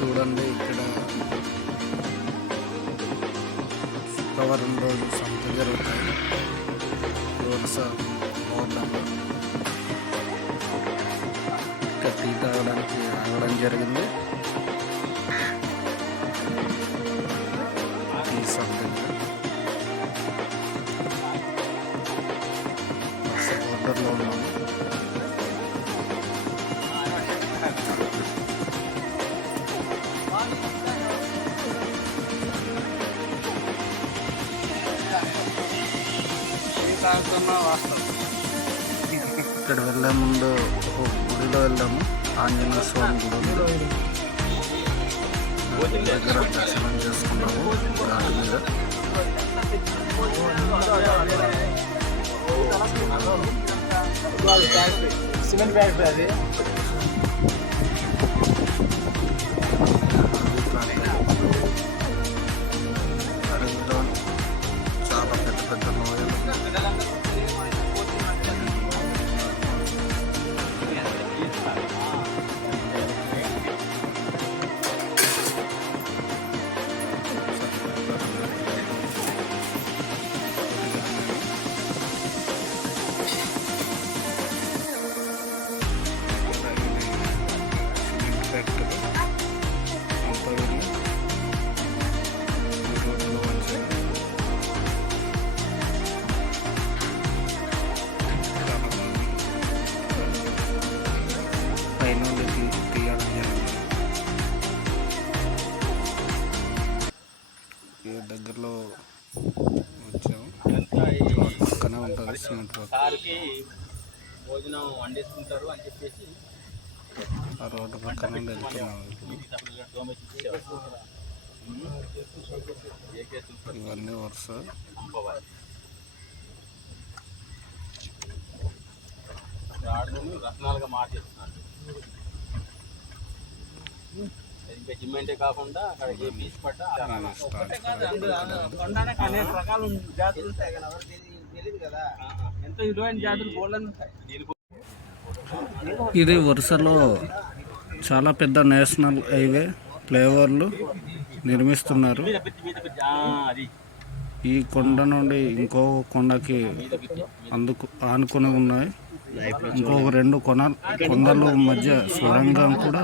చూడండి, ఇక్కడ శుక్రవారం రోజు సంత జరుగుతాయి. వరుస రోడ్లలో ఇక్కడ టీ తాగడానికి రావడం జరిగింది. ఈ సంత రోడ్లలో ఉన్నాము. ఇక్కడ వెళ్ళే ముందు ఒక గుడిలో వెళ్ళాము. ఆంజనేయ స్వామి గుడి దగ్గర దర్శనం చేసుకున్నాము. దాని మీద సిమెంట్ ఫ్యాక్టరీ అది. చాలా పెద్ద పెద్ద లోయలు. దగ్గరలో వచ్చాము. పక్కనే ఉంటుంది సిమెంట్ రోడ్. భోజనం వండేసుకుంటారు అని చెప్పేసి ఆ రోడ్డు పక్కన వెళ్తున్నాము. ఇవన్నీ వరుస రత్నాలుగా మార్చేస్తున్నారు. ఇంకా సిమెంటే కాకుండా అక్కడ ఏ పీస్ పడ్డా అనేక రకాలు జాతులు ఉంటాయి కదా, తెలియదు కదా. ఎంతో విలువైన జాతులు బోళ్ళని ఉంటాయి. ఇది వరుసలో చాలా పెద్ద నేషనల్ హైవే ఫ్లైఓవర్లు నిర్మిస్తున్నారు. ఈ కొండ నుండి ఇంకో కొండకి ఆనుకొని ఉన్నాయి. ఇంకొక 2 కొండల మధ్య సొరంగం కూడా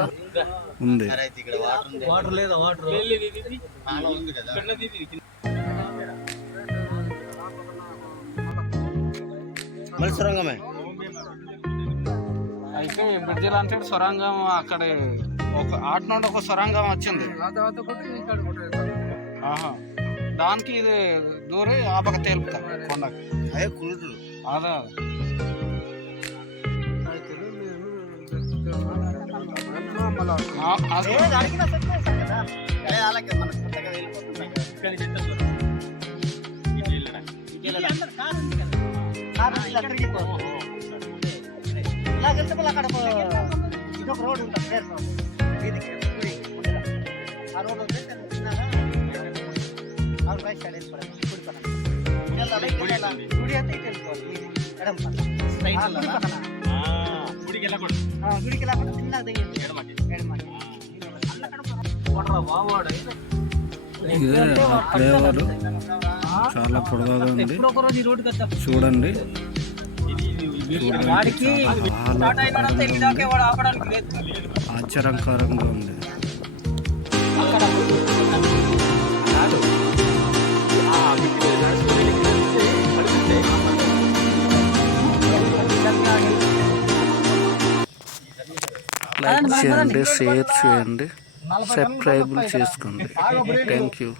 ఉంది. సొరంగమే అయితే బ్రిడ్జి లాంటి సొరంగం అక్కడ ఒక ఆట నుండి ఒక సొరంగం వచ్చింది. దానికి ఇది దూరి ఆ పక్క తేలుపుతారు కొండకి. అదే అక్కడ ఇదొక రోడ్ ఉంటుంది. ఆ రోడ్ గుడి అయితే గుడికి వెళ్ళకుండా ఇదే ఫ్లేవర్ చాలా పొడవుగా ఉంది. చూడండి, ఆశ్చర్యకరంగా ఉంది. లైక్ చేయండి, షేర్ చేయండి, సబ్స్క్రైబ్ చేసుకోండి. Thank you.